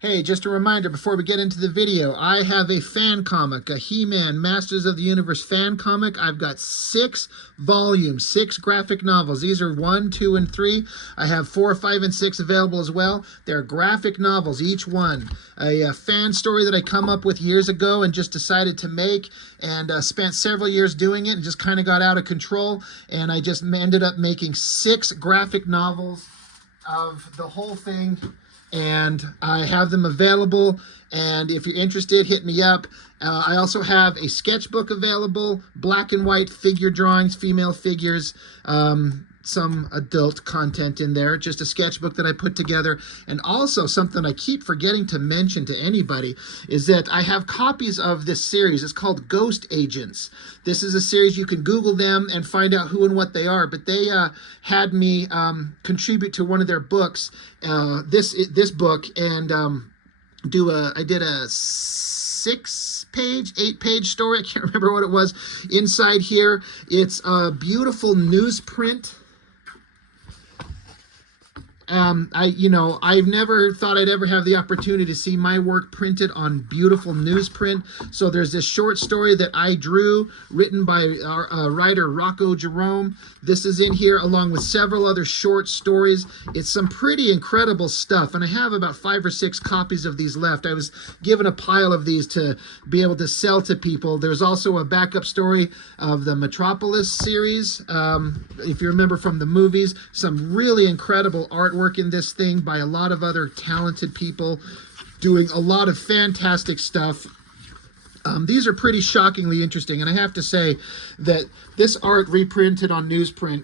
Hey, just a reminder before we get into the video, I have a fan comic, a He-Man Masters of the Universe fan comic. I've got 6 volumes, 6 graphic novels. These are 1, 2, and 3. I have 4, 5, and 6 available as well. They're graphic novels, each one. A fan story that I come up with years ago and just decided to make, and spent several years doing it and just kind of got out of control. And I just ended up making 6 graphic novels of the whole thing, and I have them available, and if you're interested, hit me up. I also have a sketchbook available, black and white figure drawings, female figures, some adult content in there, just a sketchbook that I put together. And also something I keep forgetting to mention to anybody is that I have copies of this series. It's called Ghost Agents. This is a series, you can Google them and find out who and what they are, but they had me contribute to one of their books, this book, and I did a 6-page, 8-page story. I can't remember what it was. Inside here, it's a beautiful newsprint. I've never thought I'd ever have the opportunity to see my work printed on beautiful newsprint. So there's this short story that I drew, written by our writer Rocco Jerome. This is in here along with several other short stories. It's some pretty incredible stuff, and I have about 5 or 6 copies of these left. I was given a pile of these to be able to sell to people. There's also a backup story of the Metropolis series, if you remember from the movies. Some really incredible artwork in this thing by a lot of other talented people doing a lot of fantastic stuff. These are pretty shockingly interesting, and I have to say that this art reprinted on newsprint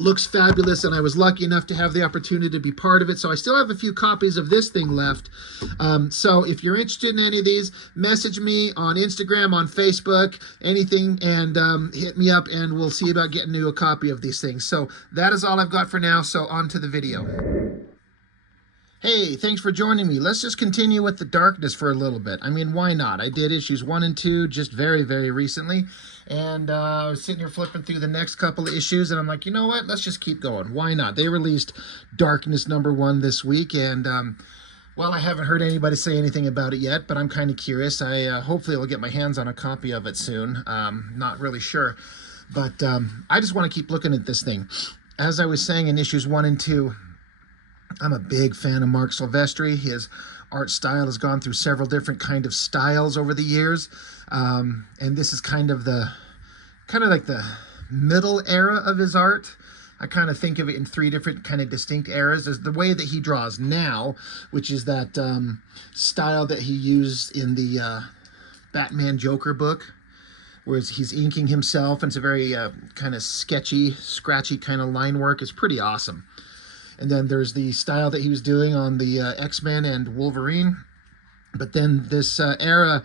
looks fabulous, and I was lucky enough to have the opportunity to be part of it. So I still have a few copies of this thing left. So if you're interested in any of these, message me on Instagram, on Facebook, anything, and hit me up, and we'll see about getting you a copy of these things. So that is all I've got for now, so on to the video. Hey, thanks for joining me. Let's just continue with the darkness for a little bit. I mean, why not? I did issues 1 and 2 just very, very recently, and I was sitting here flipping through the next couple of issues, and I'm like, you know what? Let's just keep going. Why not? They released Darkness #1 this week, and well, I haven't heard anybody say anything about it yet, but I'm kind of curious. Hopefully I'll get my hands on a copy of it soon. Not really sure, but I just want to keep looking at this thing. As I was saying in issues 1 and 2, I'm a big fan of Marc Silvestri. His art style has gone through several different kind of styles over the years, and this is kind of like the middle era of his art. I kind of think of it in 3 different kind of distinct eras. There's the way that he draws now, which is that style that he used in the Batman Joker book, where he's inking himself, and it's a very kind of sketchy, scratchy kind of line work. It's pretty awesome. And then there's the style that he was doing on the X-Men and Wolverine. But then this era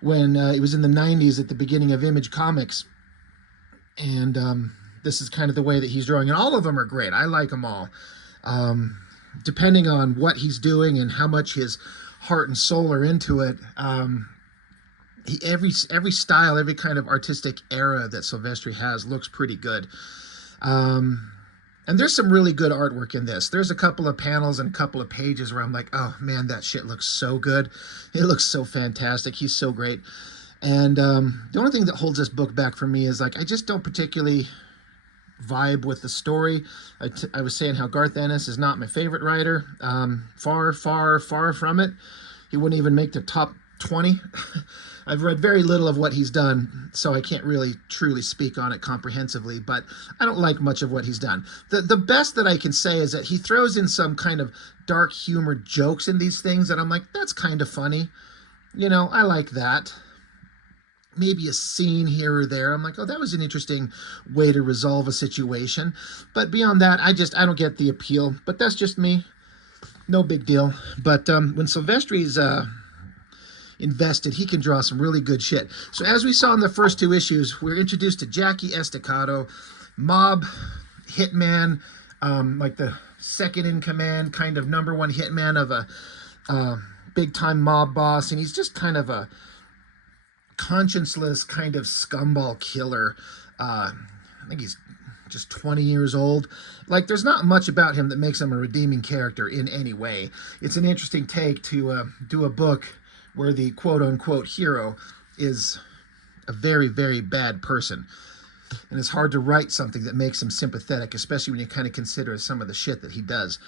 when it was in the 90s at the beginning of Image Comics. And this is kind of the way that he's drawing. And all of them are great. I like them all. Depending on what he's doing and how much his heart and soul are into it, every style, every kind of artistic era that Silvestri has looks pretty good. And there's some really good artwork in this. There's a couple of panels and a couple of pages where I'm like, oh man, that shit looks so good. It looks so fantastic. He's so great. And the only thing that holds this book back for me is, like, I just don't particularly vibe with the story. I was saying how Garth Ennis is not my favorite writer. Far, far, far from it. He wouldn't even make the top 20. I've read very little of what he's done, so I can't really truly speak on it comprehensively, but I don't like much of what he's done. The best that I can say is that he throws in some kind of dark humor jokes in these things, and I'm like, that's kind of funny. You know, I like that. Maybe a scene here or there, I'm like, oh, that was an interesting way to resolve a situation. But beyond that, I don't get the appeal. But that's just me. No big deal. But when Silvestri's invested, he can draw some really good shit. So as we saw in the first 2 issues, we're introduced to Jackie Estacado, mob hitman, like the second in command, kind of #1 hitman of a big time mob boss, and he's just kind of a conscienceless kind of scumball killer. I think he's just 20 years old. Like, there's not much about him that makes him a redeeming character in any way. It's an interesting take to do a book where the quote-unquote hero is a very, very bad person. And it's hard to write something that makes him sympathetic, especially when you kind of consider some of the shit that he does.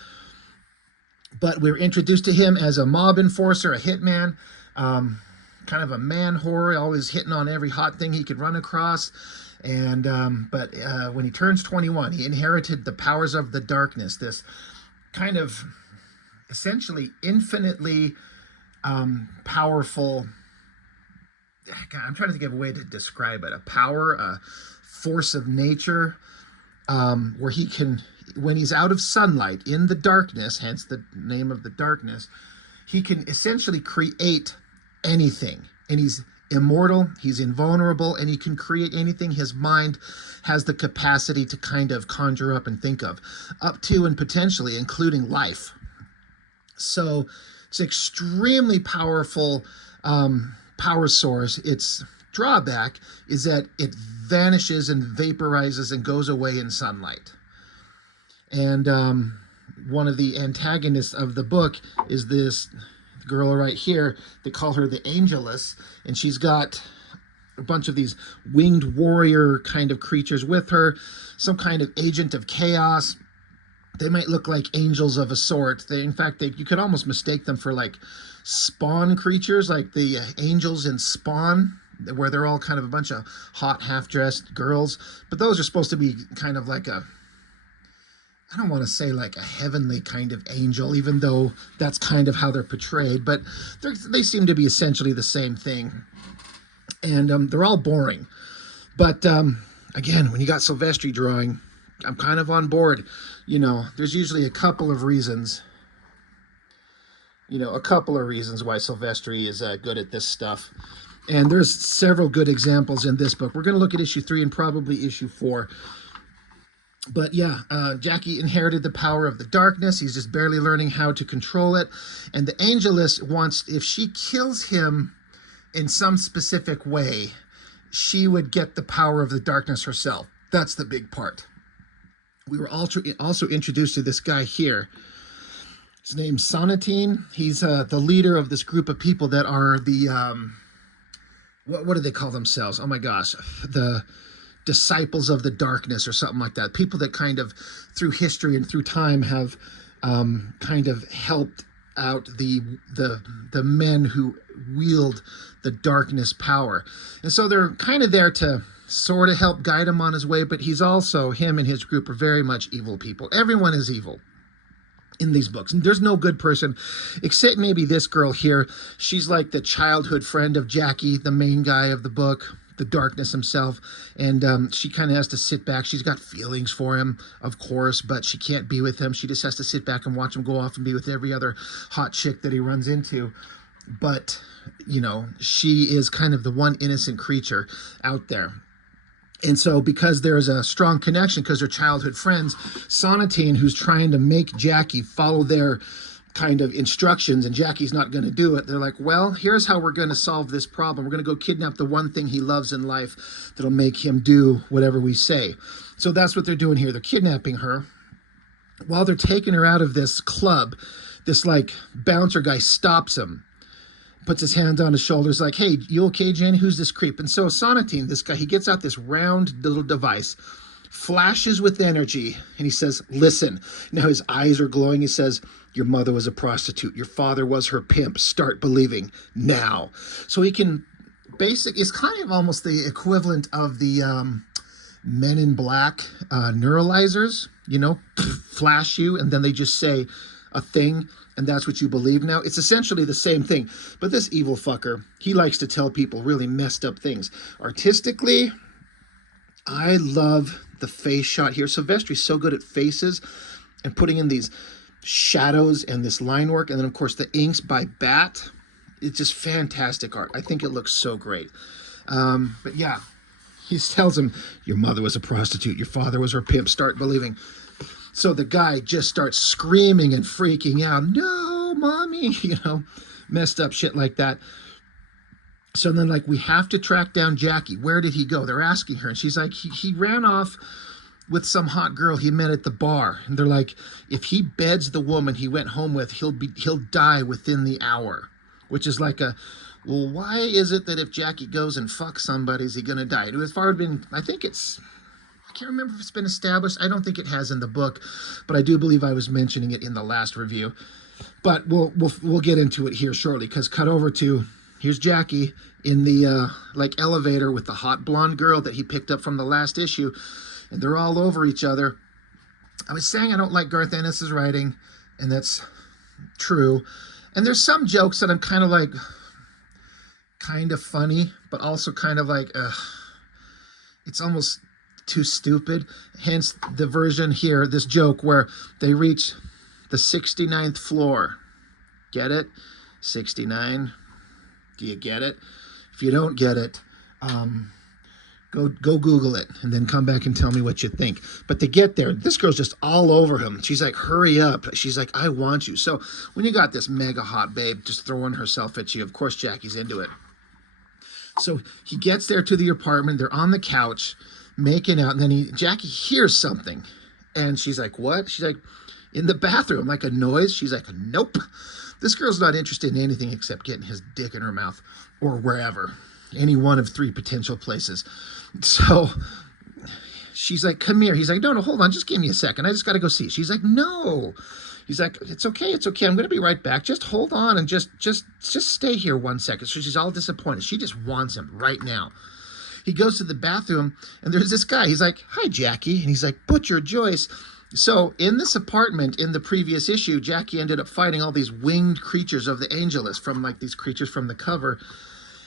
But we're introduced to him as a mob enforcer, a hitman, kind of a man whore, always hitting on every hot thing he could run across. And but when he turns 21, he inherited the powers of the darkness, this kind of essentially infinitely powerful, God, I'm trying to think of a way to describe it, a power, a force of nature, where he can, when he's out of sunlight, in the darkness, hence the name of the darkness, he can essentially create anything. And he's immortal, he's invulnerable, and he can create anything his mind has the capacity to kind of conjure up and think of, up to and potentially including life. So it's an extremely powerful power source. Its drawback is that it vanishes and vaporizes and goes away in sunlight. And one of the antagonists of the book is this girl right here. They call her the Angelus, and she's got a bunch of these winged warrior kind of creatures with her, some kind of agent of chaos. They might look like angels of a sort. In fact, you could almost mistake them for like Spawn creatures, like the angels in Spawn, where they're all kind of a bunch of hot, half-dressed girls. But those are supposed to be kind of like a, I don't want to say like a heavenly kind of angel, even though that's kind of how they're portrayed. But they seem to be essentially the same thing. And they're all boring. But again, when you got Silvestri drawing, I'm kind of on board. You know, there's usually a couple of reasons. A couple of reasons why Silvestri is good at this stuff. And there's several good examples in this book. We're going to look at issue 3 and probably issue 4. But yeah, Jackie inherited the power of the darkness. He's just barely learning how to control it. And the Angelus wants, if she kills him in some specific way, she would get the power of the darkness herself. That's the big part. We were also introduced to this guy here. His name's Sonatine. He's the leader of this group of people that are the, what do they call themselves? Oh my gosh, the disciples of the darkness or something like that. People that kind of through history and through time have kind of helped out the men who wield the darkness power. And so they're kind of there to sort of help guide him on his way, but him and his group are very much evil people. Everyone is evil in these books, and there's no good person except maybe this girl here. She's like the childhood friend of Jackie, the main guy of the book, the darkness himself, and she kind of has to sit back. She's got feelings for him, of course, but she can't be with him. She just has to sit back and watch him go off and be with every other hot chick that he runs into. But she is kind of the one innocent creature out there. And so because there's a strong connection, because they're childhood friends, Sonatine, who's trying to make Jackie follow their kind of instructions, and Jackie's not going to do it, they're like, well, here's how we're going to solve this problem. We're going to go kidnap the one thing he loves in life that'll make him do whatever we say. So that's what they're doing here. They're kidnapping her. While they're taking her out of this club, this like bouncer guy stops him, puts his hand on his shoulders like, hey, you okay, Jen? Who's this creep? And so Sonatine, this guy, he gets out this round little device, flashes with energy, and he says, listen. Now his eyes are glowing. He says, your mother was a prostitute. Your father was her pimp. Start believing now. So he can it's kind of almost the equivalent of the Men in Black neuralizers, flash you, and then they just say a thing, and that's what you believe now. It's essentially the same thing. But this evil fucker, he likes to tell people really messed up things. Artistically, I love the face shot here. Silvestri's so good at faces and putting in these shadows and this line work. And then, of course, the inks by Bat. It's just fantastic art. I think it looks so great. But yeah, he tells him, your mother was a prostitute. Your father was her pimp. Start believing. So the guy just starts screaming and freaking out. No, mommy, messed up shit like that. So then, we have to track down Jackie. Where did he go? They're asking her. And she's like, he ran off with some hot girl he met at the bar. And they're like, if he beds the woman he went home with, he'll die within the hour. Which is like a, well, why is it that if Jackie goes and fucks somebody, is he going to die? As far as been, I think it's, I can't remember if it's been established. I don't think it has in the book, but I do believe I was mentioning it in the last review. But we'll get into it here shortly, because cut over to, here's Jackie in the like elevator with the hot blonde girl that he picked up from the last issue, and they're all over each other. I was saying I don't like Garth Ennis's writing, and that's true. And there's some jokes that I'm kind of like, kind of funny, but also kind of like, it's almost too stupid. Hence the version here, this joke where they reach the 69th floor. Get it? 69. Do you get it? If you don't get it, go Google it and then come back and tell me what you think. But to get there, this girl's just all over him. She's like, hurry up. She's like, I want you. So when you got this mega hot babe just throwing herself at you, of course Jackie's into it. So he gets there to the apartment. They're on the couch making out, and then Jackie hears something, and she's like, what? She's like, in the bathroom, like a noise. She's like, nope. This girl's not interested in anything except getting his dick in her mouth, or wherever, any one of 3 potential places. So she's like, come here. He's like, no, hold on, just give me a second, I just got to go see. She's like, no. He's like, it's okay, I'm going to be right back. Just hold on and just stay here 1 second. So she's all disappointed. She just wants him right now. He goes to the bathroom, and there's this guy. He's like, hi, Jackie. And he's like, Butcher Joyce. So in this apartment in the previous issue, Jackie ended up fighting all these winged creatures of the Angelus, from like these creatures from the cover.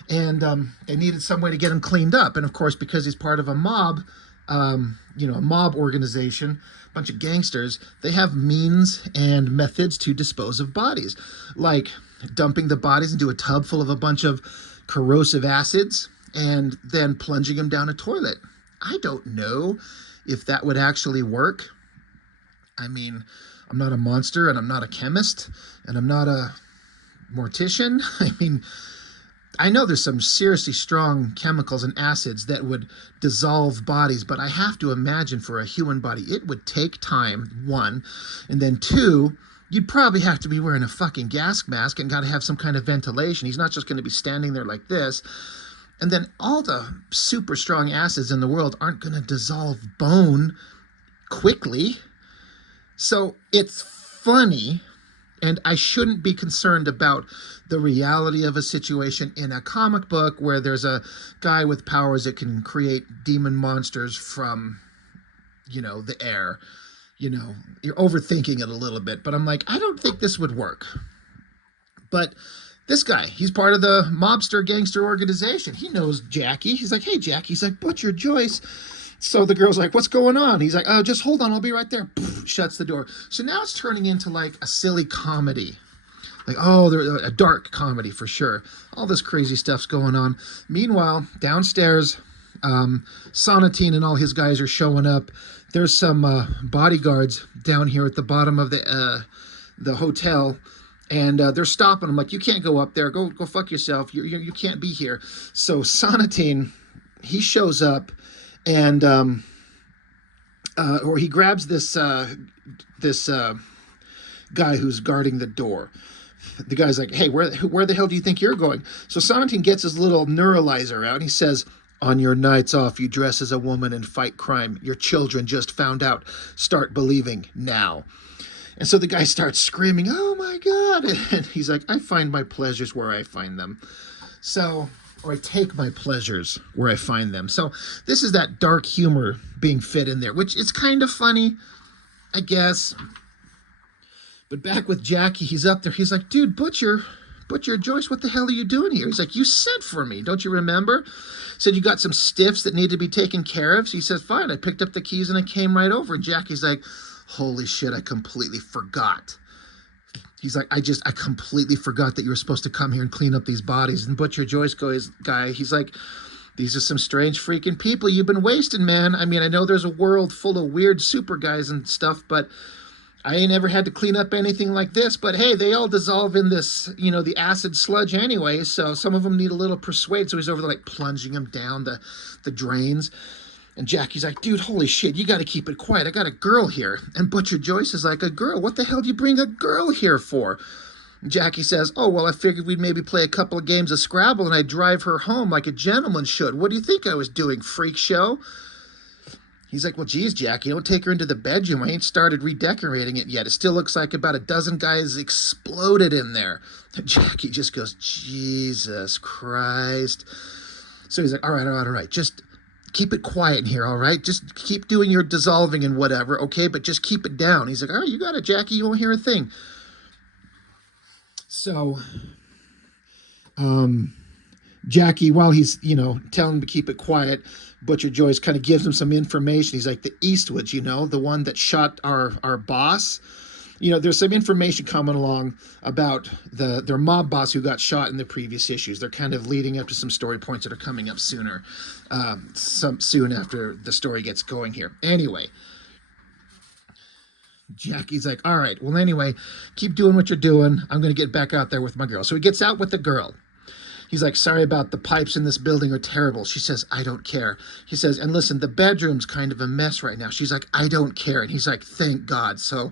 And they needed some way to get him cleaned up. And of course, because he's part of a mob, a mob organization, a bunch of gangsters, they have means and methods to dispose of bodies, like dumping the bodies into a tub full of a bunch of corrosive acids and then plunging them down a toilet. I don't know if that would actually work. I mean, I'm not a monster, and I'm not a chemist, and I'm not a mortician. I mean, I know there's some seriously strong chemicals and acids that would dissolve bodies, but I have to imagine for a human body, it would take time, 1, and then 2, you'd probably have to be wearing a fucking gas mask and got to have some kind of ventilation. He's not just going to be standing there like this. And then all the super strong acids in the world aren't going to dissolve bone quickly. So it's funny, and I shouldn't be concerned about the reality of a situation in a comic book where there's a guy with powers that can create demon monsters from, the air. You're overthinking it a little bit, but I'm like, I don't think this would work. But this guy, he's part of the mobster gangster organization. He knows Jackie. He's like, hey, Jackie. He's like, Butcher Joyce. So the girl's like, what's going on? He's like, oh, just hold on, I'll be right there. Poof, shuts the door. So now it's turning into like a silly comedy. Like, oh, a dark comedy for sure. All this crazy stuff's going on. Meanwhile, downstairs, Sonatine and all his guys are showing up. There's some bodyguards down here at the bottom of the hotel. And they're stopping him, like, you can't go up there. Go fuck yourself. You can't be here. So Sonatine, he shows up, and or he grabs this guy who's guarding the door. The guy's like, hey, where the hell do you think you're going? So Sonatine gets his little neuralizer out, and he says, on your nights off, you dress as a woman and fight crime. Your children just found out. Start believing now. And so the guy starts screaming, oh my God. And he's like, I find my pleasures where I find them. So, or I take my pleasures where I find them. So this is that dark humor being fit in there, which is kind of funny, I guess. But back with Jackie, he's up there. He's like, dude, Butcher Joyce, what the hell are you doing here? He's like, you sent for me. Don't you remember? Said you got some stiffs that need to be taken care of. So he says, fine. I picked up the keys and I came right over. And Jackie's like, holy shit, I completely forgot. He's like, I completely forgot that you were supposed to come here and clean up these bodies. And Butcher Joyce he's like, these are some strange freaking people you've been wasting, man. I mean, I know there's a world full of weird super guys and stuff, but I ain't ever had to clean up anything like this. But hey, they all dissolve in this, the acid sludge anyway. So some of them need a little persuade. So he's over there like plunging them down the drains. And Jackie's like, dude, holy shit, you got to keep it quiet. I got a girl here. And Butcher Joyce is like, a girl? What the hell do you bring a girl here for? And Jackie says, oh, well, I figured we'd maybe play a couple of games of Scrabble and I'd drive her home like a gentleman should. What do you think I was doing, freak show? He's like, well, geez, Jackie, don't take her into the bedroom. I ain't started redecorating it yet. It still looks like about a dozen guys exploded in there. And Jackie just goes, Jesus Christ. So he's like, all right. Just keep it quiet in here, all right? Just keep doing your dissolving and whatever, okay? But just keep it down. He's like, all right, you got it, Jackie. You won't hear a thing. So, Jackie, while he's, telling him to keep it quiet, Butcher Joyce kind of gives him some information. He's like, the Eastwoods, the one that shot our boss. There's some information coming along about their mob boss who got shot in the previous issues. They're kind of leading up to some story points that are coming up soon after the story gets going here. Anyway, Jackie's like, all right, well, anyway, keep doing what you're doing. I'm going to get back out there with my girl. So he gets out with the girl. He's like, sorry about the pipes in this building are terrible. She says, I don't care. He says, and listen, the bedroom's kind of a mess right now. She's like, I don't care. And he's like, thank God. So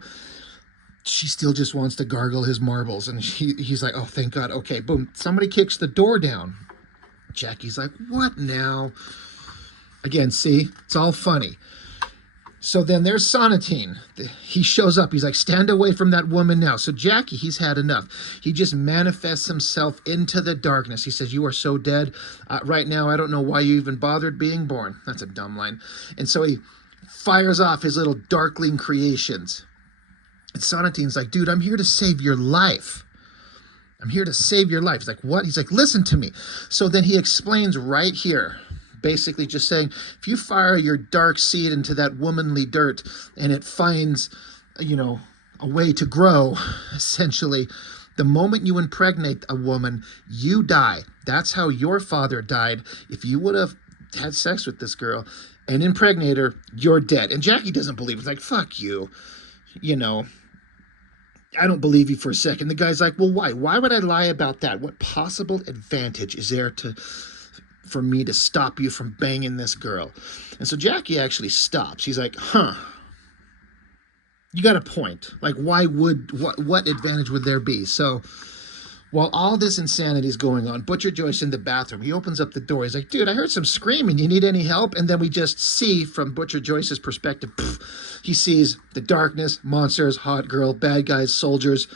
she still just wants to gargle his marbles. And he's like, oh, thank God. Okay, boom. Somebody kicks the door down. Jackie's like, what now? Again, see, it's all funny. So then there's Sonatine. He shows up. He's like, stand away from that woman now. So Jackie, he's had enough. He just manifests himself into the darkness. He says, you are so dead. Right now, I don't know why you even bothered being born. That's a dumb line. And so he fires off his little darkling creations. And Sonatine's like, dude, I'm here to save your life. I'm here to save your life. He's like, what? He's like, listen to me. So then he explains right here, basically just saying, if you fire your dark seed into that womanly dirt and it finds, a way to grow, essentially, the moment you impregnate a woman, you die. That's how your father died. If you would have had sex with this girl and impregnate her, you're dead. And Jackie doesn't believe it. It's like, fuck you. I don't believe you for a second. The guy's like, well, why? Why would I lie about that? What possible advantage is there for me to stop you from banging this girl? And so Jackie actually stops. He's like, you got a point. Like, what advantage would there be? So while all this insanity is going on, Butcher Joyce in the bathroom, he opens up the door. He's like, dude, I heard some screaming. You need any help? And then we just see from Butcher Joyce's perspective, he sees the darkness, monsters, hot girl, bad guys, soldiers,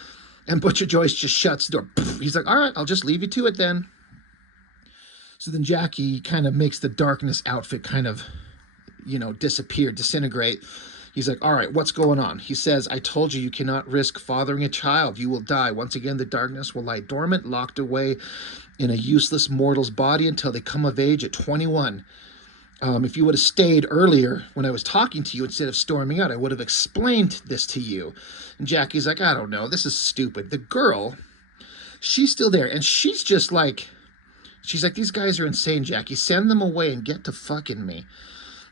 and Butcher Joyce just shuts the door. He's like, all right, I'll just leave you to it then. So then Jackie kind of makes the darkness outfit kind of, disappear, disintegrate. He's like, all right, what's going on? He says, I told you, you cannot risk fathering a child. You will die. Once again, the darkness will lie dormant, locked away in a useless mortal's body until they come of age at 21. If you would have stayed earlier when I was talking to you instead of storming out, I would have explained this to you. And Jackie's like, I don't know. This is stupid. The girl, she's still there. And she's just like, these guys are insane, Jackie. Send them away and get to fucking me.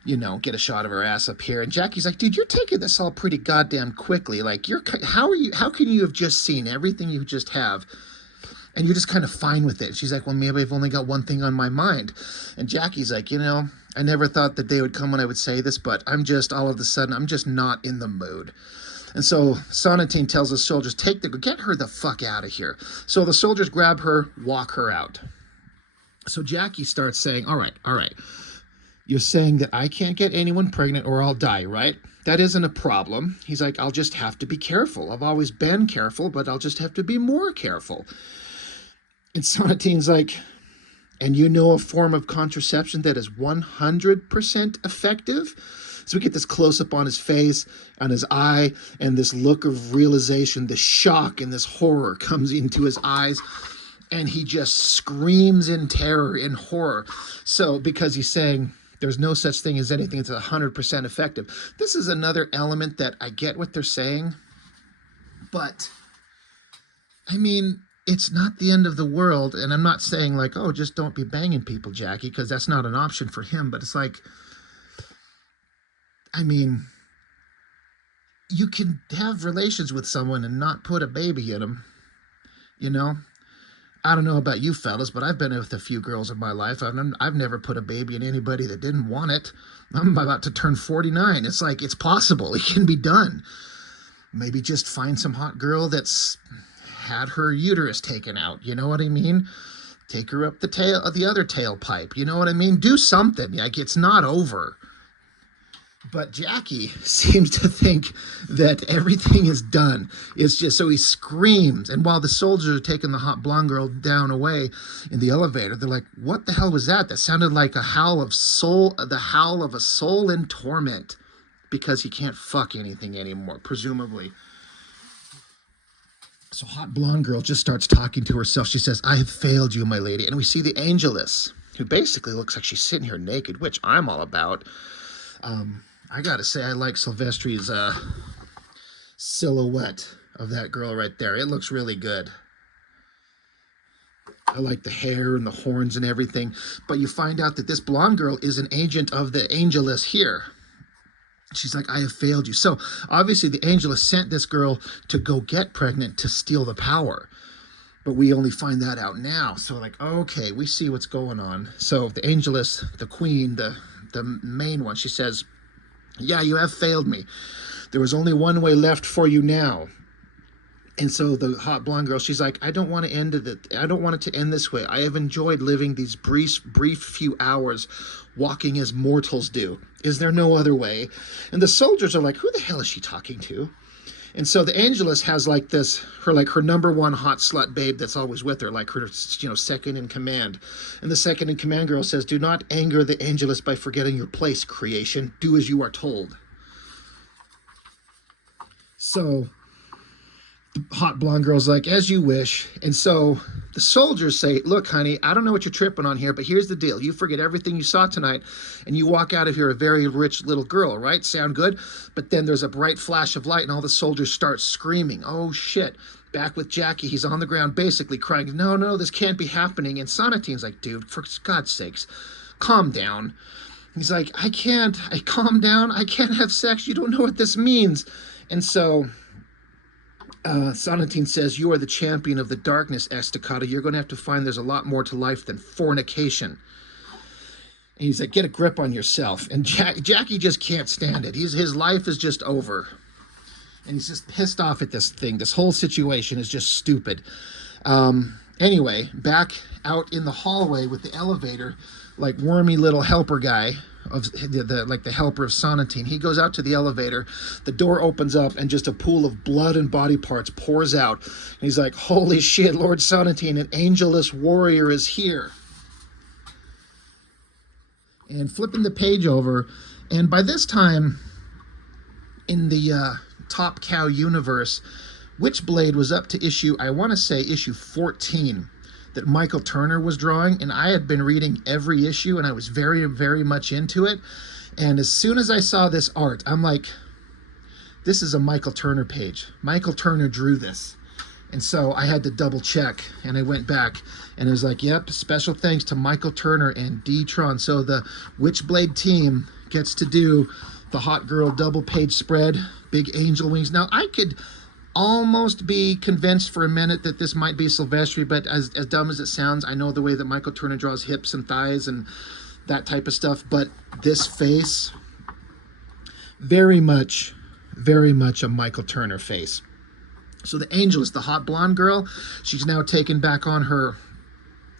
Get a shot of her ass up here. And Jackie's like, dude, you're taking this all pretty goddamn quickly. Like, how can you have just seen everything you just have and you're just kind of fine with it? She's like, well, maybe I've only got one thing on my mind. And Jackie's like, I never thought the day would come when I would say this, but I'm just, all of a sudden, I'm just not in the mood. And so Sonatine tells the soldiers, get her the fuck out of here. So the soldiers grab her, walk her out. So Jackie starts saying, all right. You're saying that I can't get anyone pregnant or I'll die, right? That isn't a problem. He's like, I'll just have to be careful. I've always been careful, but I'll just have to be more careful. And Sonatine's like, and you know a form of contraception that is 100% effective? So we get this close-up on his face, on his eye, and this look of realization, the shock and this horror comes into his eyes. And he just screams in terror, in horror. So, because he's saying there's no such thing as anything that's 100% effective. This is another element that I get what they're saying. But, I mean, it's not the end of the world. And I'm not saying like, oh, just don't be banging people, Jackie, because that's not an option for him. But it's like, I mean, you can have relations with someone and not put a baby in them, I don't know about you fellas, but I've been with a few girls in my life. I've never put a baby in anybody that didn't want it. I'm about to turn 49. It's like, it's possible. It can be done. Maybe just find some hot girl that's had her uterus taken out. You know what I mean? Take her up the other tailpipe. You know what I mean? Do something. Like, it's not over. But Jackie seems to think that everything is done. It's just, so he screams. And while the soldiers are taking the hot blonde girl down away in the elevator, they're like, what the hell was that? That sounded like a howl of soul, the howl of a soul in torment, because he can't fuck anything anymore, presumably. So hot blonde girl just starts talking to herself. She says, I have failed you, my lady. And we see the Angelus, who basically looks like she's sitting here naked, which I'm all about. I gotta say, I like Silvestri's silhouette of that girl right there. It looks really good. I like the hair and the horns and everything. But you find out that this blonde girl is an agent of the Angelus here. She's like, I have failed you. So obviously the Angelus sent this girl to go get pregnant to steal the power. But we only find that out now. So like, okay, we see what's going on. So the Angelus, the queen, the main one, she says, yeah, you have failed me. There was only one way left for you now. And so the hot blonde girl, she's like, I don't want to end it. I don't want it to end this way. I have enjoyed living these brief few hours, walking as mortals do. Is there no other way? And the soldiers are like, who the hell is she talking to? And so the Angelus has like this, her number one hot slut babe that's always with her, like her, second in command. And the second in command girl says, do not anger the Angelus by forgetting your place, creation. Do as you are told. So the hot blonde girl's like, as you wish. And so the soldiers say, look, honey, I don't know what you're tripping on here, but here's the deal. You forget everything you saw tonight, and you walk out of here a very rich little girl, right? Sound good? But then there's a bright flash of light, and all the soldiers start screaming. Oh, shit. Back with Jackie, he's on the ground basically crying, no, this can't be happening. And Sonatine's like, dude, for God's sakes, calm down. He's like, calm down. I can't have sex. You don't know what this means. And so Sonatine says, you are the champion of the darkness, Estacada. You're going to have to find there's a lot more to life than fornication. And he's like, get a grip on yourself. And Jackie just can't stand it. His life is just over. And he's just pissed off at this thing. This whole situation is just stupid. Anyway, back out in the hallway with the elevator, like wormy little helper guy, of the helper of Sonatine. He goes out to the elevator, the door opens up, and just a pool of blood and body parts pours out. And he's like, holy shit, Lord Sonatine, an Angelus warrior is here. And flipping the page over, and by this time in the Top Cow universe, Witchblade was up to issue 14, that Michael Turner was drawing, and I had been reading every issue, and I was very, very much into it. And as soon as I saw this art, I'm like, this is a Michael Turner page. Michael Turner drew this. And so I had to double check, and I went back, and it was like, yep, special thanks to Michael Turner and D-Tron. So the Witchblade team gets to do the hot girl double page spread, big angel wings. Now, I could almost be convinced for a minute that this might be Silvestri, but as dumb as it sounds, I know the way that Michael Turner draws hips and thighs and that type of stuff, but this face, very much a Michael Turner face. So the Angelus, the hot blonde girl, she's now taken back on her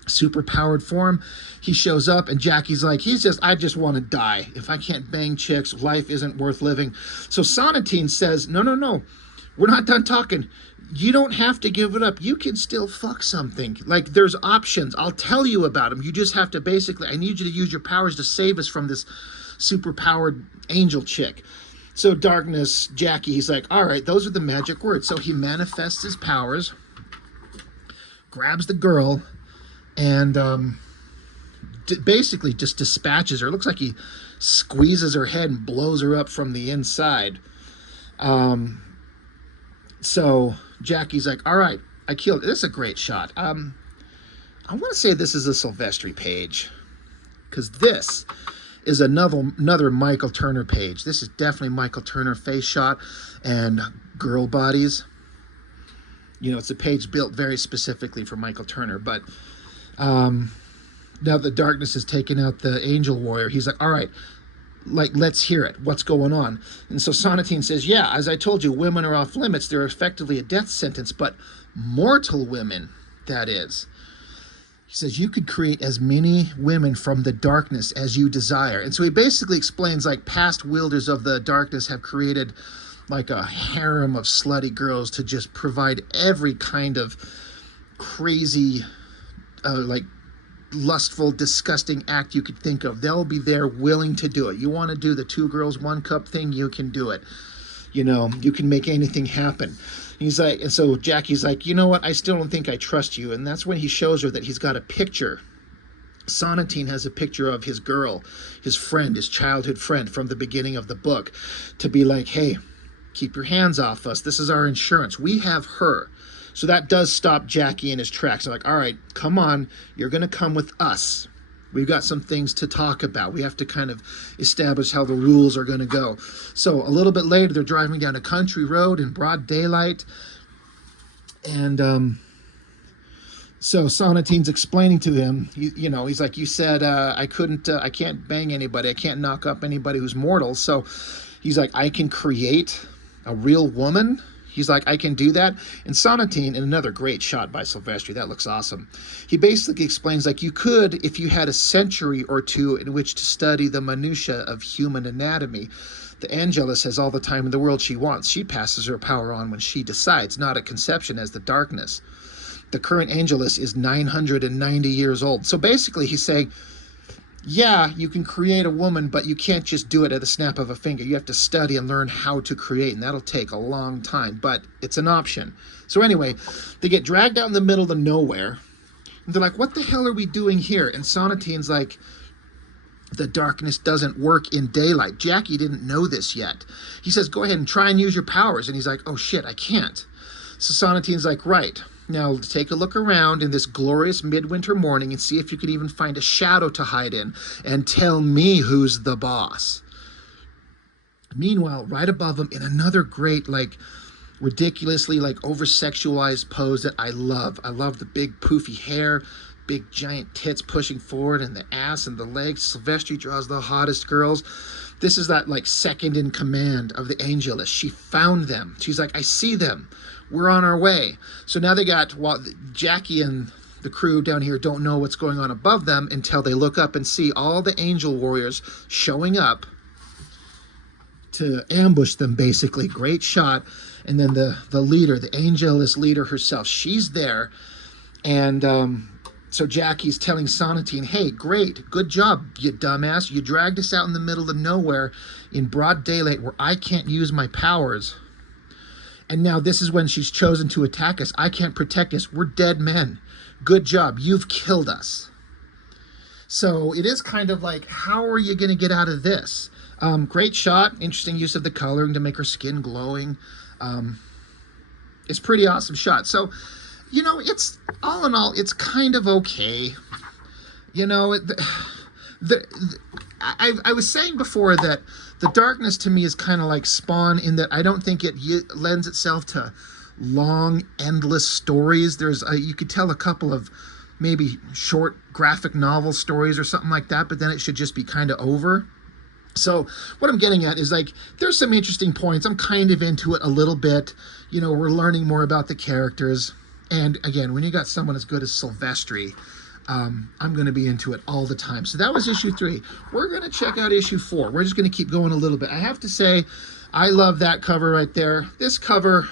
super powered form. He shows up, and Jackie's like, I just want to die. If I can't bang chicks, life isn't worth living. So Sonatine says, no, we're not done talking. You don't have to give it up. You can still fuck something. Like, there's options. I'll tell you about them. You just have to I need you to use your powers to save us from this super-powered angel chick. So Darkness, Jackie, he's like, all right, those are the magic words. So he manifests his powers, grabs the girl, and basically just dispatches her. It looks like he squeezes her head and blows her up from the inside. So Jackie's like, all right, I killed it. This is a great shot. I want to say this is a Silvestri page, because this is another Michael Turner page. This is definitely Michael Turner face shot and girl bodies. You know, it's a page built very specifically for Michael Turner. But now the darkness has taken out the angel warrior. He's like, all right, like, let's hear it. What's going on? And so Sonatine says, yeah, as I told you, women are off limits. They're effectively a death sentence, but mortal women, that is. He says, you could create as many women from the darkness as you desire. And so he basically explains, like, past wielders of the darkness have created like a harem of slutty girls to just provide every kind of crazy, like, lustful, disgusting act you could think of. They'll be there willing to do it. You want to do the 2 girls, 1 cup thing, you can do it. You know, you can make anything happen. He's like, and so Jackie's like, you know what, I still don't think I trust you. And that's when he shows her that he's got a picture. Sonatine has a picture of his girl, his friend, his childhood friend from the beginning of the book, to be like, hey, keep your hands off us. This is our insurance. We have her. So that does stop Jackie in his tracks. They're like, all right, come on, you're going to come with us. We've got some things to talk about. We have to kind of establish how the rules are going to go. So a little bit later, they're driving down a country road in broad daylight. And so Sonatine's explaining to him, you know, he's like, you said I can't bang anybody. I can't knock up anybody who's mortal. So he's like, I can create a real woman. He's like, I can do that. And Sonatine, and another great shot by Silvestri, that looks awesome. He basically explains, like, you could, if you had a century or 2 in which to study the minutiae of human anatomy. The Angelus has all the time in the world she wants. She passes her power on when she decides, not at conception as the darkness. The current Angelus is 990 years old. So basically he's saying, yeah, you can create a woman, but you can't just do it at the snap of a finger. You have to study and learn how to create, and that'll take a long time, but it's an option. So anyway, they get dragged out in the middle of nowhere, and they're like, what the hell are we doing here? And Sonatine's like, the darkness doesn't work in daylight. Jackie didn't know this yet. He says, go ahead and try and use your powers. And he's like, oh shit, I can't. So Sonatine's like, right. Now take a look around in this glorious midwinter morning and see if you can even find a shadow to hide in, and tell me who's the boss. Meanwhile, right above him, in another great, like, ridiculously, like, over-sexualized pose that I love. I love the big poofy hair, big giant tits pushing forward, and the ass and the legs. Silvestri draws the hottest girls. This is that, like, second in command of the Angelus. She found them. She's like, I see them. We're on our way. So now they got, well, Jackie and the crew down here don't know what's going on above them until they look up and see all the angel warriors showing up to ambush them, basically. Great shot. And then the leader, the Angelus leader herself, she's there. And so Jackie's telling Sonatine, hey, great, good job, you dumbass. You dragged us out in the middle of nowhere in broad daylight where I can't use my powers. And now this is when she's chosen to attack us. I can't protect us. We're dead men. Good job. You've killed us. So it is kind of like, how are you going to get out of this? Great shot. Interesting use of the coloring to make her skin glowing. It's pretty awesome shot. So, you know, it's all in all, it's kind of okay. You know, I was saying before that the darkness to me is kind of like Spawn, in that I don't think it lends itself to long, endless stories. There's you could tell a couple of maybe short graphic novel stories or something like that, but then it should just be kind of over. So what I'm getting at is, like, there's some interesting points. I'm kind of into it a little bit. You know, we're learning more about the characters. And again, when you got someone as good as Silvestri, I'm going to be into it all the time. So that was issue 3. We're going to check out issue 4. We're just going to keep going a little bit. I have to say, I love that cover right there. This cover,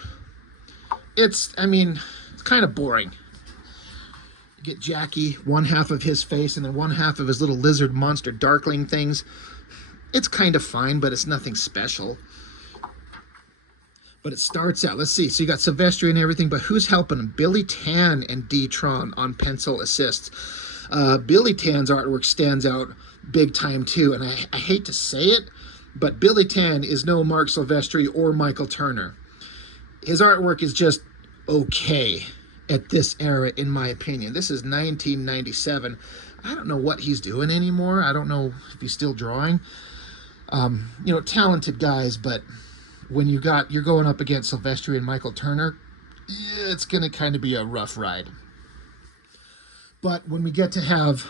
it's kind of boring. You get Jackie, one half of his face, and then one half of his little lizard monster darkling things. It's kind of fine, but it's nothing special. But it starts out, let's see, so you got Silvestri and everything, but who's helping him? Billy Tan and D-Tron on pencil assists. Billy Tan's artwork stands out big time too, and I hate to say it, but Billy Tan is no Mark Silvestri or Michael Turner. His artwork is just okay at this era, in my opinion. This is 1997. I don't know what he's doing anymore. I don't know if he's still drawing. You know, talented guys, but when you're going up against Silvestri and Michael Turner, it's going to kind of be a rough ride. But when we get to have,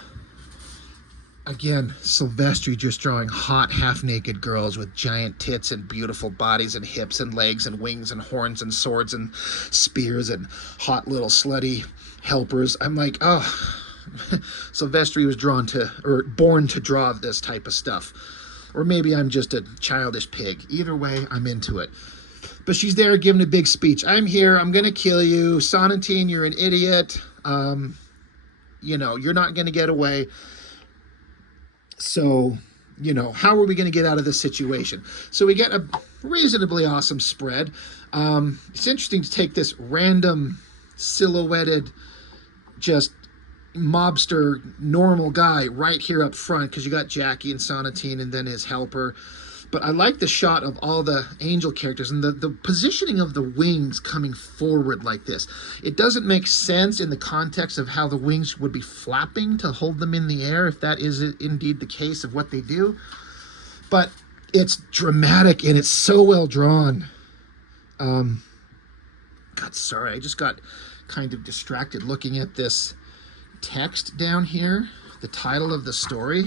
again, Silvestri just drawing hot, half-naked girls with giant tits and beautiful bodies and hips and legs and wings and horns and swords and spears and hot little slutty helpers, I'm like, oh, Silvestri was drawn to, or born to draw this type of stuff. Or maybe I'm just a childish pig. Either way, I'm into it. But she's there giving a big speech. I'm here. I'm going to kill you. Sonatine, you're an idiot. You know, you're not going to get away. So, you know, how are we going to get out of this situation? So we get a reasonably awesome spread. It's interesting to take this random silhouetted, just mobster normal guy right here up front, because you got Jackie and Sonatine and then his helper. But I like the shot of all the angel characters and the positioning of the wings coming forward like this. It doesn't make sense in the context of how the wings would be flapping to hold them in the air, if that is indeed the case of what they do. But it's dramatic and it's so well drawn. God, sorry, I just got kind of distracted looking at this text down here, the title of the story.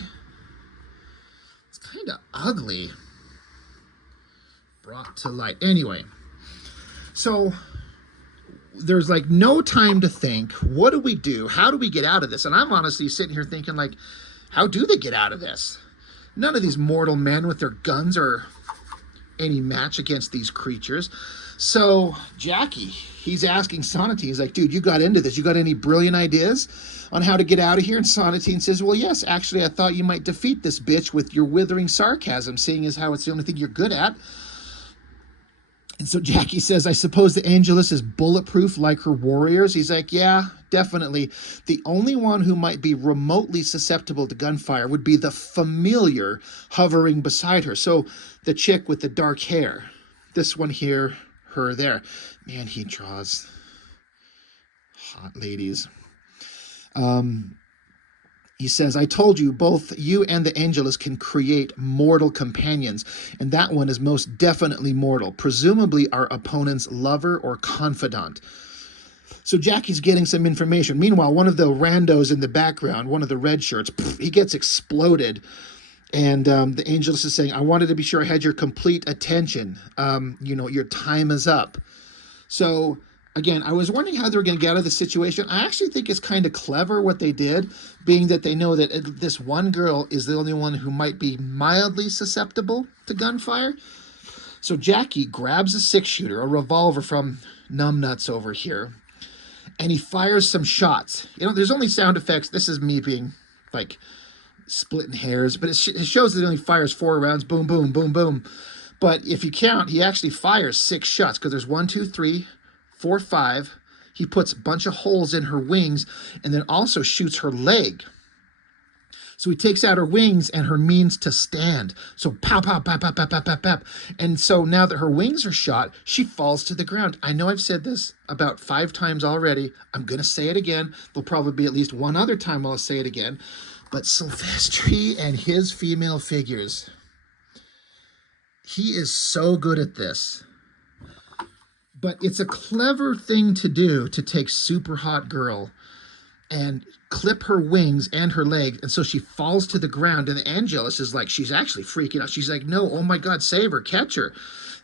It's kind of ugly. Brought to light. Anyway, so there's like no time to think. What do we do? How do we get out of this? And I'm honestly sitting here thinking, like, how do they get out of this? None of these mortal men with their guns are any match against these creatures. So Jackie, he's asking Sonatine, he's like, dude, you got into this. You got any brilliant ideas on how to get out of here? And Sonatine says, well, yes, actually, I thought you might defeat this bitch with your withering sarcasm, seeing as how it's the only thing you're good at. And so Jackie says, I suppose the Angelus is bulletproof like her warriors? He's like, yeah, definitely. The only one who might be remotely susceptible to gunfire would be the familiar hovering beside her. So the chick with the dark hair. This one here, her there. Man, he draws hot ladies. He says, I told you, both you and the Angelus can create mortal companions, and that one is most definitely mortal, presumably our opponent's lover or confidant. So Jackie's getting some information. Meanwhile, one of the randos in the background, one of the red shirts, he gets exploded. And the Angelus is saying, I wanted to be sure I had your complete attention. You know, your time is up. So again, I was wondering how they were going to get out of the situation. I actually think it's kind of clever what they did, being that they know that this one girl is the only one who might be mildly susceptible to gunfire. So Jackie grabs a 6-shooter, a revolver from Numbnuts over here, and he fires some shots. You know, there's only sound effects. This is me being like splitting hairs, but it shows that he only fires 4 rounds. Boom, boom, boom, boom. But if you count, he actually fires 6 shots, because there's 1, 2, 3, 4, 5. He puts a bunch of holes in her wings and then also shoots her leg. So he takes out her wings and her means to stand. So pow, pow, pow, pow, pow, pow, pow, pow. And so now that her wings are shot, she falls to the ground. I know I've said this about 5 times already. I'm going to say it again. There'll probably be at least one other time I'll say it again. But Silvestri and his female figures, he is so good at this. But it's a clever thing to do, to take super hot girl and clip her wings and her leg, and so she falls to the ground, and the Angelus is like, she's actually freaking out. She's like, no, oh my God, save her, catch her.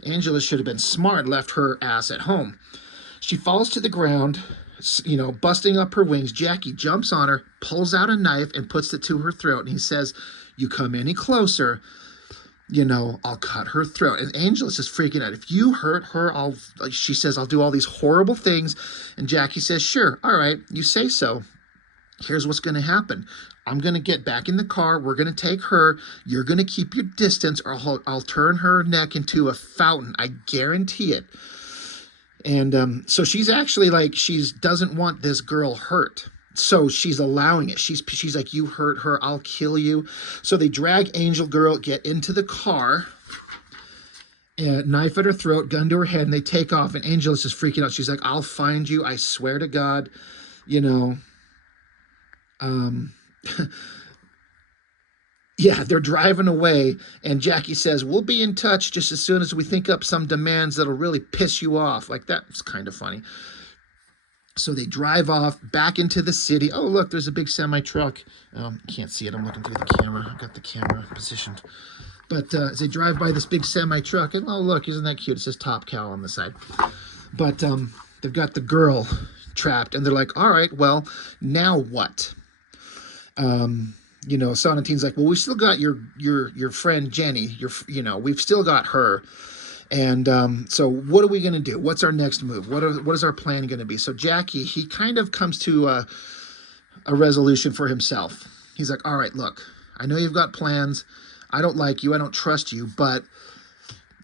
Angelus should have been smart, left her ass at home. She falls to the ground, you know, busting up her wings. Jackie jumps on her, pulls out a knife, and puts it to her throat, and he says, you come any closer, you know, I'll cut her throat. And Angelus is freaking out. If you hurt her, she says, I'll do all these horrible things. And Jackie says, sure, all right, you say so. Here's what's going to happen. I'm going to get back in the car. We're going to take her. You're going to keep your distance, or I'll turn her neck into a fountain. I guarantee it. And so she's actually like, she doesn't want this girl hurt. So she's allowing it. She's like, you hurt her, I'll kill you. So they drag Angel Girl, get into the car, and knife at her throat, gun to her head, and they take off. And Angelus is freaking out. She's like, I'll find you. I swear to God, you know. Yeah, they're driving away, and Jackie says, we'll be in touch just as soon as we think up some demands that'll really piss you off. Like, that was kind of funny. So they drive off back into the city. Oh, look, there's a big semi-truck. Can't see it. I'm looking through the camera. I've got the camera positioned. But as they drive by this big semi-truck, and oh, look, isn't that cute? It says Top Cow on the side. But they've got the girl trapped, and they're like, all right, well, now what? You know, Sonatine's like, well, we still got your friend Jenny. We've still got her. And so what are we going to do? What's our next move? What is our plan going to be? So Jackie, he kind of comes to a resolution for himself. He's like, all right, look, I know you've got plans. I don't like you. I don't trust you, but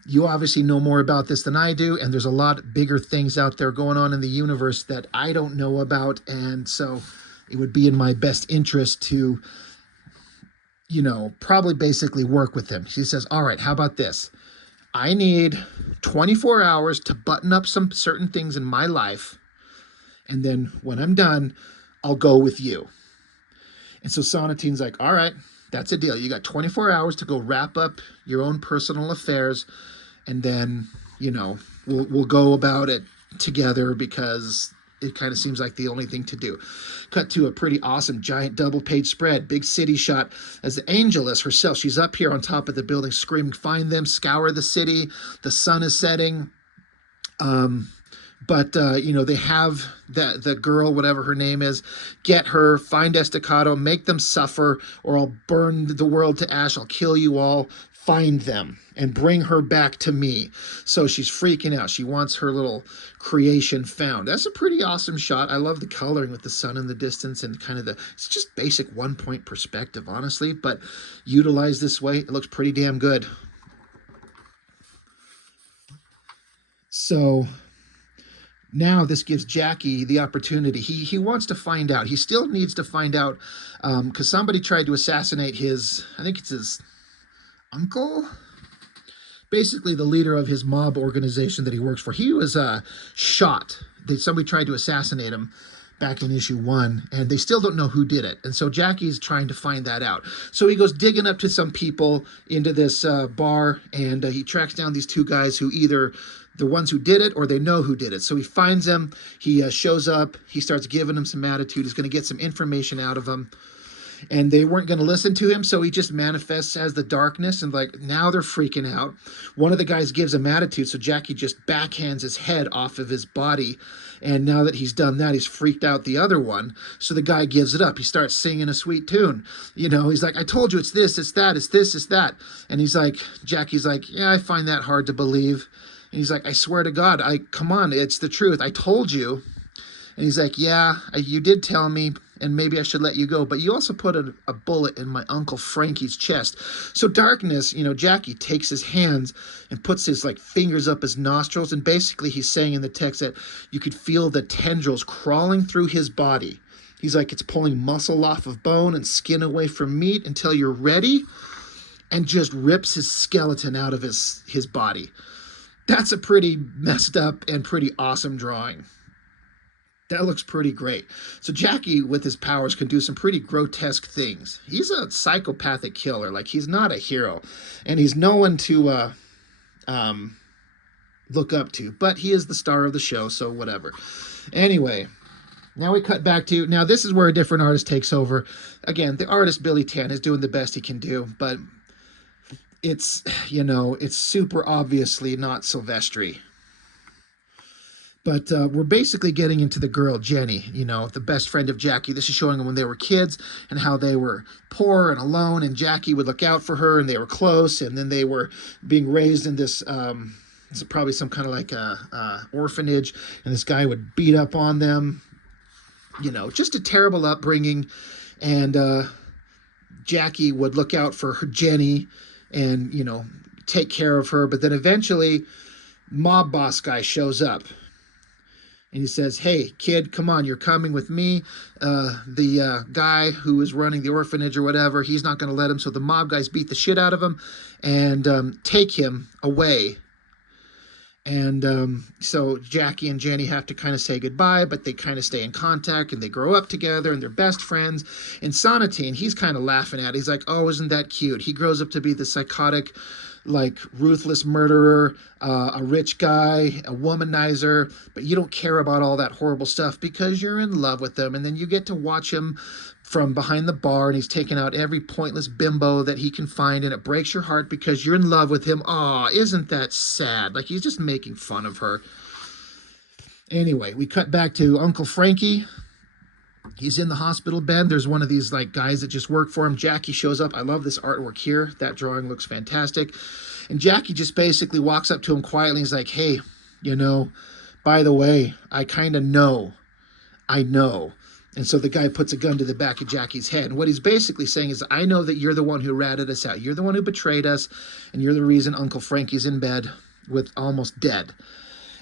you obviously know more about this than I do. And there's a lot bigger things out there going on in the universe that I don't know about. And so it would be in my best interest to, you know, probably basically work with him. She says, all right, how about this? I need 24 hours to button up some certain things in my life. And then when I'm done, I'll go with you. And so Sonatine's like, all right, that's a deal. You got 24 hours to go wrap up your own personal affairs. And then, you know, we'll go about it together because it kind of seems like the only thing to do. Cut to a pretty awesome giant double page spread, big city shot as the Angelus herself, she's up here on top of the building screaming, find them, scour the city. The sun is setting. You know, they have the girl, whatever her name is, get her, find Estacado, make them suffer, or I'll burn the world to ash. I'll kill you all. Find them and bring her back to me. So she's freaking out. She wants her little creation found. That's a pretty awesome shot. I love the coloring with the sun in the distance and kind of it's just basic 1-point perspective, honestly, but utilized this way, it looks pretty damn good. So now this gives Jackie the opportunity. He wants to find out. He still needs to find out because somebody tried to assassinate I think it's his uncle, basically the leader of his mob organization that he works for. He was shot. Somebody tried to assassinate him back in issue 1, and they still don't know who did it. And so Jackie's trying to find that out. So he goes digging up to some people into this bar, and he tracks down these 2 guys who either the ones who did it or they know who did it. So he finds them. He shows up. He starts giving them some attitude. He's going to get some information out of them. And they weren't going to listen to him, so he just manifests as the darkness, and like now they're freaking out. One of the guys gives him attitude, so Jackie just backhands his head off of his body, and now that he's done that, he's freaked out the other one, so the guy gives it up. He starts singing a sweet tune. You know, he's like, I told you, it's this, it's that, it's this, it's that. And he's like, Jackie's like, yeah, I find that hard to believe. And he's like, I swear to God, come on, it's the truth. I told you. And he's like, yeah, you did tell me, and maybe I should let you go, but you also put a bullet in my Uncle Frankie's chest. So darkness, you know, Jackie takes his hands and puts his like fingers up his nostrils, and basically he's saying in the text that you could feel the tendrils crawling through his body. He's like, it's pulling muscle off of bone and skin away from meat until you're ready, and just rips his skeleton out of his body. That's a pretty messed up and pretty awesome drawing. That looks pretty great. So Jackie, with his powers, can do some pretty grotesque things. He's a psychopathic killer. Like, he's not a hero. And he's no one to look up to. But he is the star of the show, so whatever. Anyway, now we cut back to... Now, this is where a different artist takes over. Again, the artist, Billy Tan, is doing the best he can do. But it's, you know, it's super obviously not Silvestri. But we're basically getting into the girl, Jenny, you know, the best friend of Jackie. This is showing them when they were kids and how they were poor and alone, and Jackie would look out for her, and they were close, and then they were being raised in this, it's probably some kind of like a orphanage, and this guy would beat up on them. You know, just a terrible upbringing, and Jackie would look out for her, Jenny, and, you know, take care of her, but then eventually mob boss guy shows up. And he says, hey, kid, come on, you're coming with me. The guy who is running the orphanage or whatever, he's not going to let him. So the mob guys beat the shit out of him and take him away. And so Jackie and Jenny have to kind of say goodbye, but they kind of stay in contact, and they grow up together, and they're best friends. And Sonatine, he's kind of laughing at it. He's like, oh, isn't that cute? He grows up to be the psychotic like ruthless murderer, a rich guy, a womanizer, but you don't care about all that horrible stuff because you're in love with him. And then you get to watch him from behind the bar, and he's taking out every pointless bimbo that he can find, and it breaks your heart because you're in love with him. Aw, isn't that sad? Like, he's just making fun of her. Anyway, we cut back to Uncle Frankie. He's in the hospital bed. There's one of these like guys that just work for him. Jackie shows up. I love this artwork here. That drawing looks fantastic. And Jackie just basically walks up to him quietly. He's like, hey, you know, by the way, I kind of know. I know. And so the guy puts a gun to the back of Jackie's head. And what he's basically saying is, I know that you're the one who ratted us out. You're the one who betrayed us. And you're the reason Uncle Frankie's in bed with almost dead.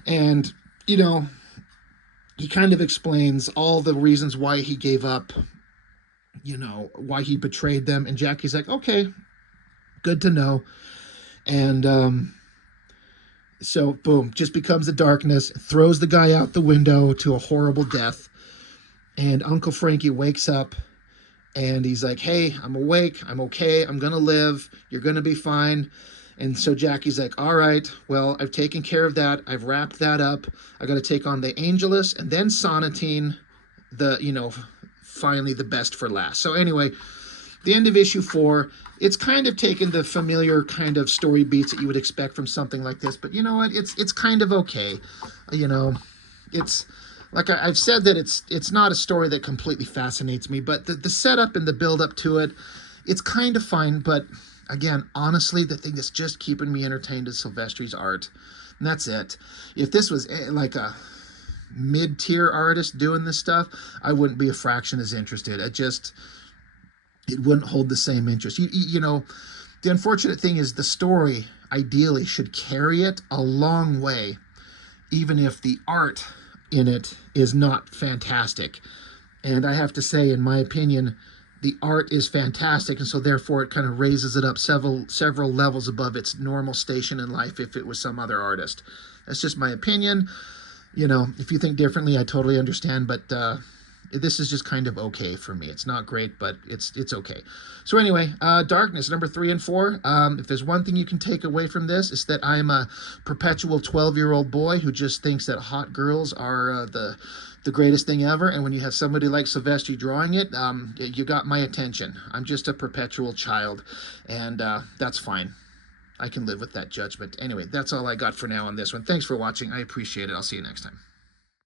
And, you know, he kind of explains all the reasons why he gave up, you know, why he betrayed them. And Jackie's like, okay, good to know. And so, boom, just becomes the darkness, throws the guy out the window to a horrible death. And Uncle Frankie wakes up and he's like, hey, I'm awake. I'm okay. I'm going to live. You're going to be fine. And so Jackie's like, all right, well, I've taken care of that. I've wrapped that up. I got to take on the Angelus and then Sonatine, the, you know, finally the best for last. So anyway, the end of issue 4, it's kind of taken the familiar kind of story beats that you would expect from something like this. But you know what? It's kind of okay. You know, it's like I've said that it's not a story that completely fascinates me, but the setup and the build up to it, it's kind of fine. But again, honestly, the thing that's just keeping me entertained is Silvestri's art. And that's it. If this was like a mid-tier artist doing this stuff, I wouldn't be a fraction as interested. It wouldn't hold the same interest. You know, the unfortunate thing is the story ideally should carry it a long way, even if the art in it is not fantastic. And I have to say, in my opinion, the art is fantastic, and so therefore it kind of raises it up several levels above its normal station in life if it was some other artist. That's just my opinion. You know, if you think differently, I totally understand, but this is just kind of okay for me. It's not great, but it's okay. So anyway, Darkness, number 3 and 4. If there's one thing you can take away from this, it's that I'm a perpetual 12-year-old boy who just thinks that hot girls are the greatest thing ever. And when you have somebody like Silvestri drawing it, you got my attention. I'm just a perpetual child, and that's fine. I can live with that judgment. Anyway, that's all I got for now on this one. Thanks for watching. I appreciate it. I'll see you next time.